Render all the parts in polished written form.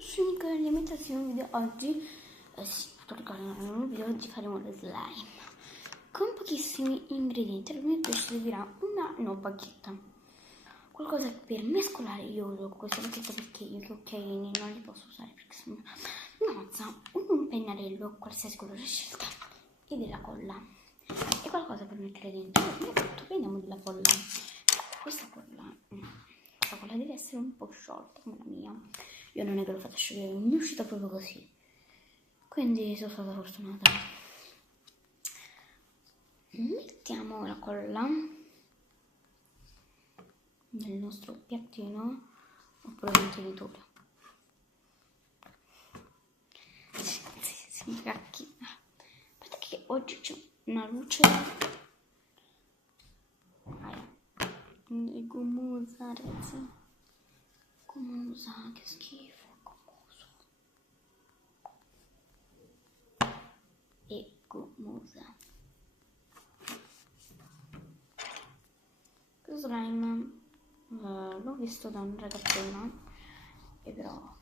Iniziamo un video oggi. Sì, sto ricordando un video. Oggi faremo lo slime con pochissimi ingredienti. Ovviamente ci servirà una bacchetta, qualcosa per mescolare. Io uso questa bacchetta perché io che occhialini non li posso usare perché sono una mazza, un pennarello, qualsiasi colore scelta, e della colla e qualcosa per mettere dentro. Prendiamo della colla. Questa colla deve essere un po' sciolta come la mia. Io non è che l'ho fatta asciugare, mi è uscita proprio così, quindi sono stata fortunata. Mettiamo la colla nel nostro piattino oppure contenitore. Si incacchina. Aspetta che oggi c'è una luce gommosa, ragazzi, gommosa, che schifo. E gommosa. Questo slime l'ho visto da un ragazzino e però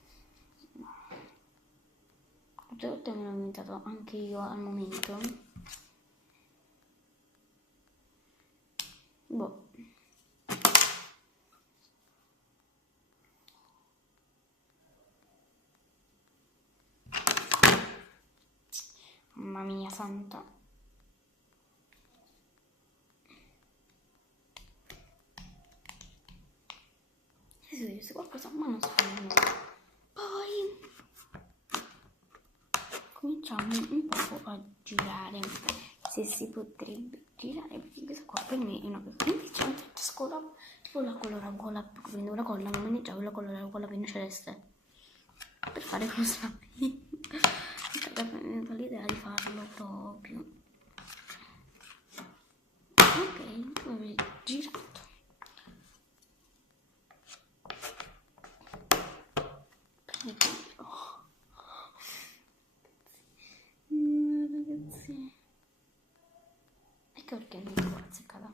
tutte volte me l'ho inventato anche io al momento. Boh. Mamma mia santa. Se qualcosa ma non so fare nulla. Poi cominciamo un po' a girare, se si potrebbe girare, perché questa qua per me è una cosa invece scuola, tipo la colora gola, prendo una colla, ma maneggiavo la colora gola penna celeste per fare cosa. Mi fa l'idea di farlo proprio. Ok, come girato. Ragazzi, ecco perché non mi sono azzeccata.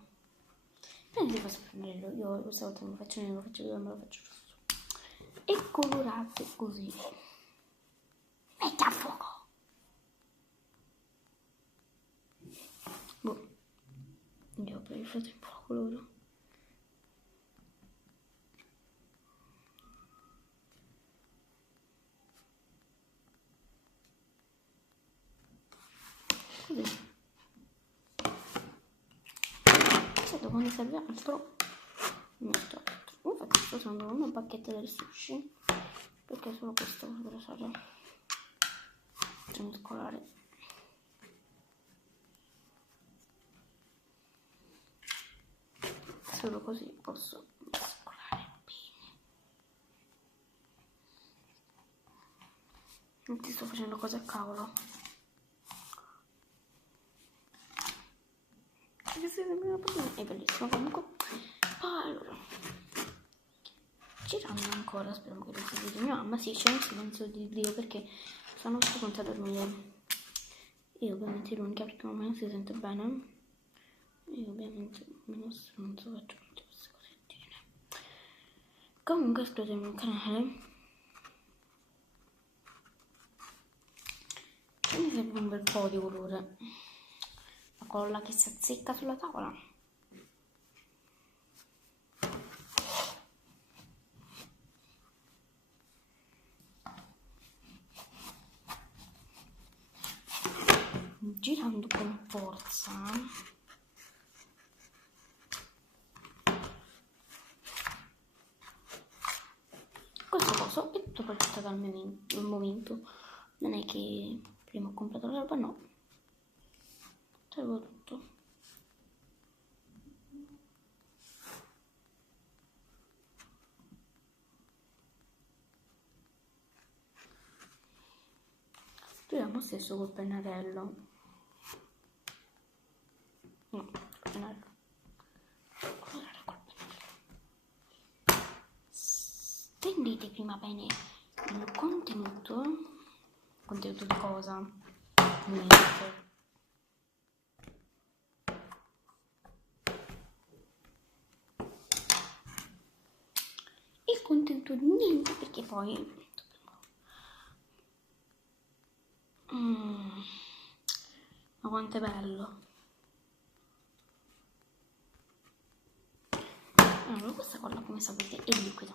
Prendi questo pennello, io questa volta non lo faccio nero, lo faccio due, me lo faccio rosso e colorate così. Metti a fuoco. Boh, io per il frattempo lo coloro. Così. Certo, quando serve altro metto altro. Infatti sto usando una bacchetta del sushi perché solo questo per usare per mescolare. Solo così posso mescolare bene. Non ti sto facendo cose a cavolo. È bellissimo comunque. Allora, girando ancora, speriamo che non si veda mia mamma. Sì, c'è un silenzio di Dio perché sono pronta a dormire. Io ovviamente l'unica perché mamma non si sente bene. Io ovviamente meno stronzo faccio tutte queste cosettine. Comunque iscrivetevi al mio canale. E mi serve un bel po' di colore. La colla che si azzecca sulla tavola. Girando con forza. Questo coso è tutto progettato al momento. Non è che prima ho comprato la roba, no. Servo tutto. Giriamo stesso col pennarello. No, col pennarello. Colorare col pennarello. Stendete prima bene il contenuto. Contenuto di cosa? Niente. Il contenuto di niente perché poi quanto è bello. Allora, questa colla, come sapete, è liquida.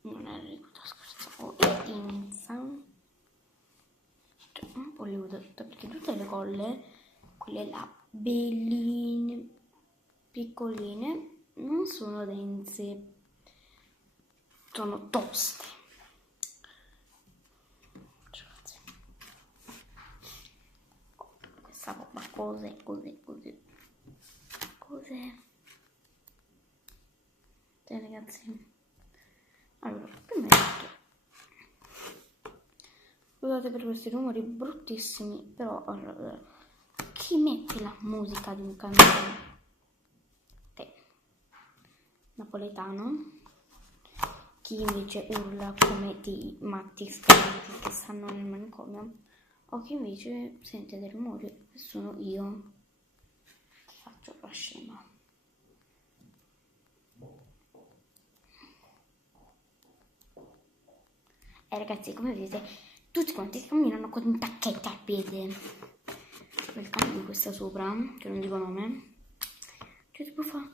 Non è liquida, scherzo. E inizia un po' le uso tutte, perché tutte le colle, quelle là, belline, piccoline, non sono dense, sono toste. Questa roba, cos'è? Cioè, ragazzi, allora, prima di tutto, scusate per questi rumori bruttissimi, però allora, chi mette la musica di un cantante napoletano, chi invece urla come dei matti scagnati che stanno nel manicomio, o chi invece sente dei rumori, che sono io che faccio la scema. Ragazzi, come vedete, tutti quanti camminano con un tacchetto al piede. Il cane di questa sopra, che non dico nome, che tipo fa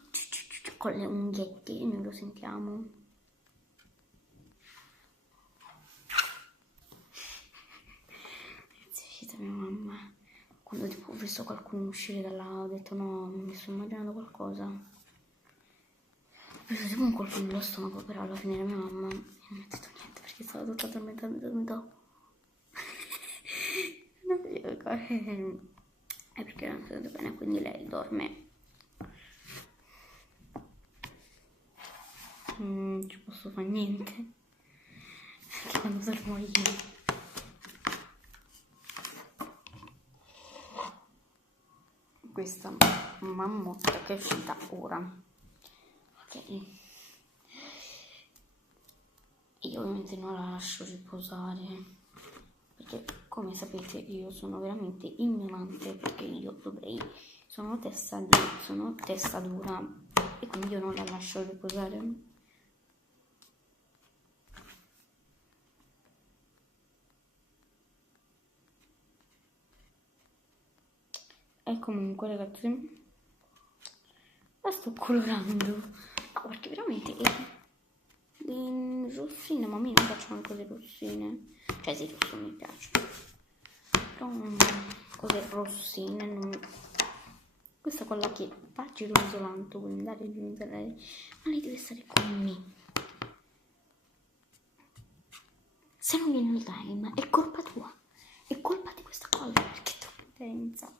con le unghiette, noi lo sentiamo. Ragazzi, è uscita mia mamma. Quando tipo ho visto qualcuno uscire da là, ho detto no, mi sto immaginando qualcosa. Ho preso tipo un colpo nello stomaco, però alla fine la mia mamma non mi ha detto niente perché stava tutta addormentata. È perché non sto bene, quindi lei dorme. Non ci posso fare niente perché quando dormo io. Questa mammotta che è uscita ora. Ok, io ovviamente non la lascio riposare perché, come sapete, io sono veramente ignorante, perché io sono testa dura e quindi io non la lascio riposare. E comunque, ragazzi, la sto colorando, perché veramente è rossina, ma a me non piacciono le cose rossine, cioè sì, rosso mi piace, però cose rossine non... Questa è quella che fa girosolante, vuole andare a girosolare, ma lei deve stare con me. Se non viene il time è colpa tua, è colpa di questa cosa, perché è troppo densa.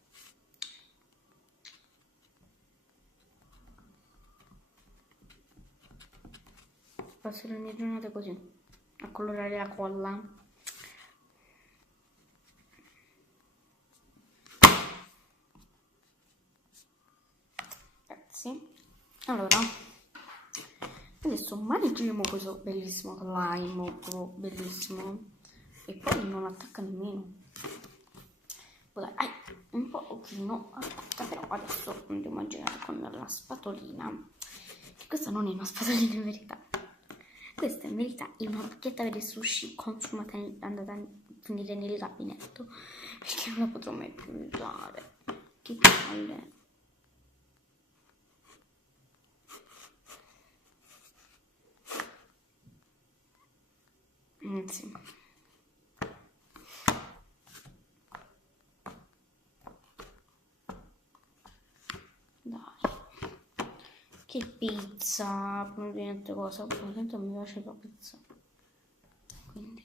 Passo le mie giornate così, a colorare la colla. Ragazzi, allora, adesso maneggiamo questo bellissimo slime, proprio bellissimo, e poi non attacca nemmeno. Poi, un pochino attacca, però adesso andiamo a girare con la spatolina. Questa non è una spatolina in verità. Questa in verità è una bacchetta di sushi consumata andata a finire nel gabinetto, perché non la potrò mai più usare. Che palle. Sì. Dai. Che pizza, non di niente cosa, tanto mi piace la pizza. Quindi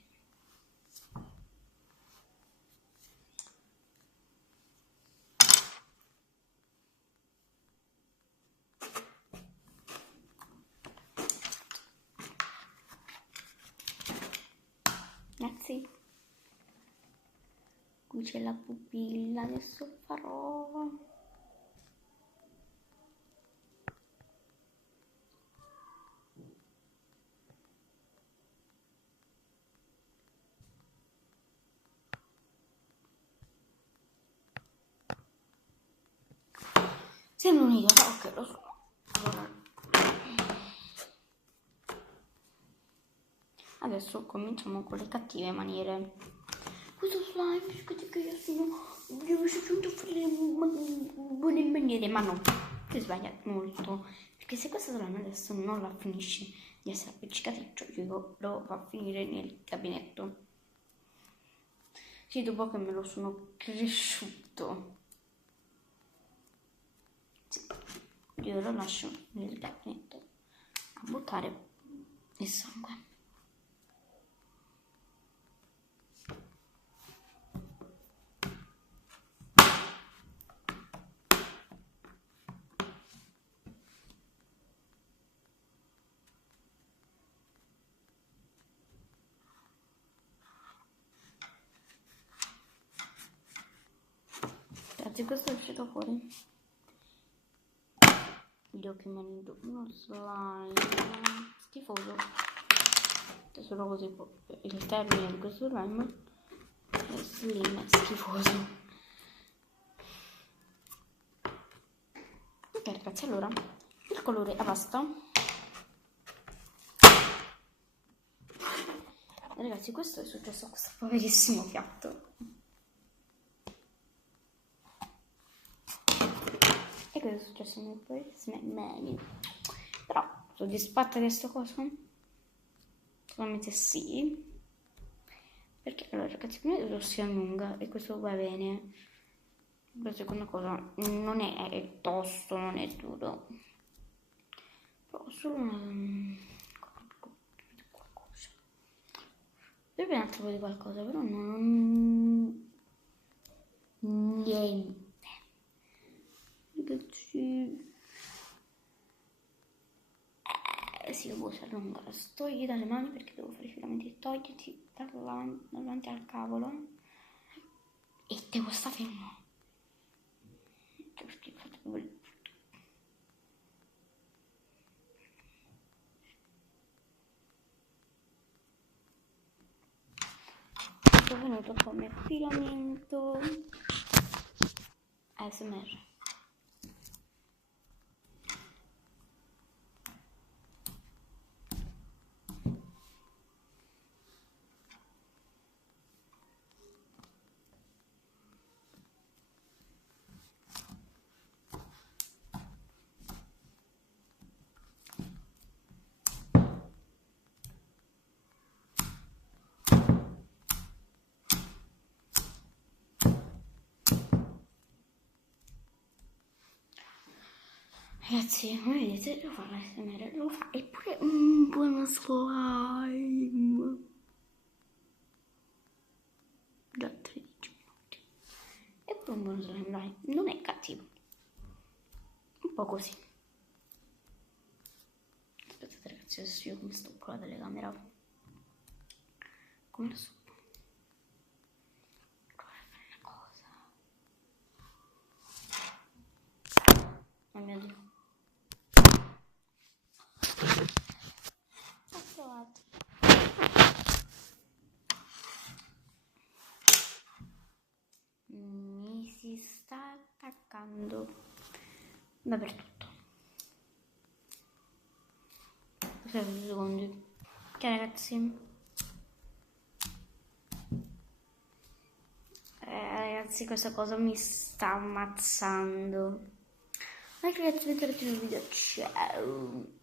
ragazzi, qui c'è la pupilla, adesso farò sembra un idiota, ok, lo so. Allora, adesso cominciamo con le cattive maniere. questo slime, perché che io sono giunto a fare buone maniere, ma no, ti sbagli molto, perché se questo slime adesso non la finisci di essere appiccicaticcio, io lo va a finire nel gabinetto. Sì, dopo che me lo sono cresciuto. Sì, io lo lascio nel gabinetto a buttare il sangue. Ragazzi, questo è uscito fuori. Gli occhi mangiando uno slime schifoso. Solo così il termine di questo slime è slime schifoso. Ok ragazzi, allora il colore a pasta. Ragazzi, questo è successo a questo poverissimo piatto. E cosa è successo nel poverissimo menu? Però, soddisfatta di questa cosa? Solamente sì. Perché, allora ragazzi, prima di tutto si allunga e questo va bene. La seconda cosa, non è tosto, non è duro. Però solo qualcosa. Deve un altro po' di qualcosa, però non... niente. Ragazzi... sì, lo si allunga. Togli dalle mani perché devo fare i filamenti. Togliti davanti al cavolo. E devo stare fermo. Che schifo. È venuto come filamento ASMR. Ragazzi, come vedete, devo fare l'ASMR, devo fare eppure un buono slime. Da 13 minuti. Eppure un buono slime, dai, non è cattivo. Un po' così. Aspettate ragazzi, adesso io come sto con la telecamera. Come lo so? Oh mio Dio. Ho provato. Mi si sta attaccando dappertutto. 6 secondi. Ok ragazzi. Ragazzi, questa cosa mi sta ammazzando. Ragazzi, vedrete il video. Ciao.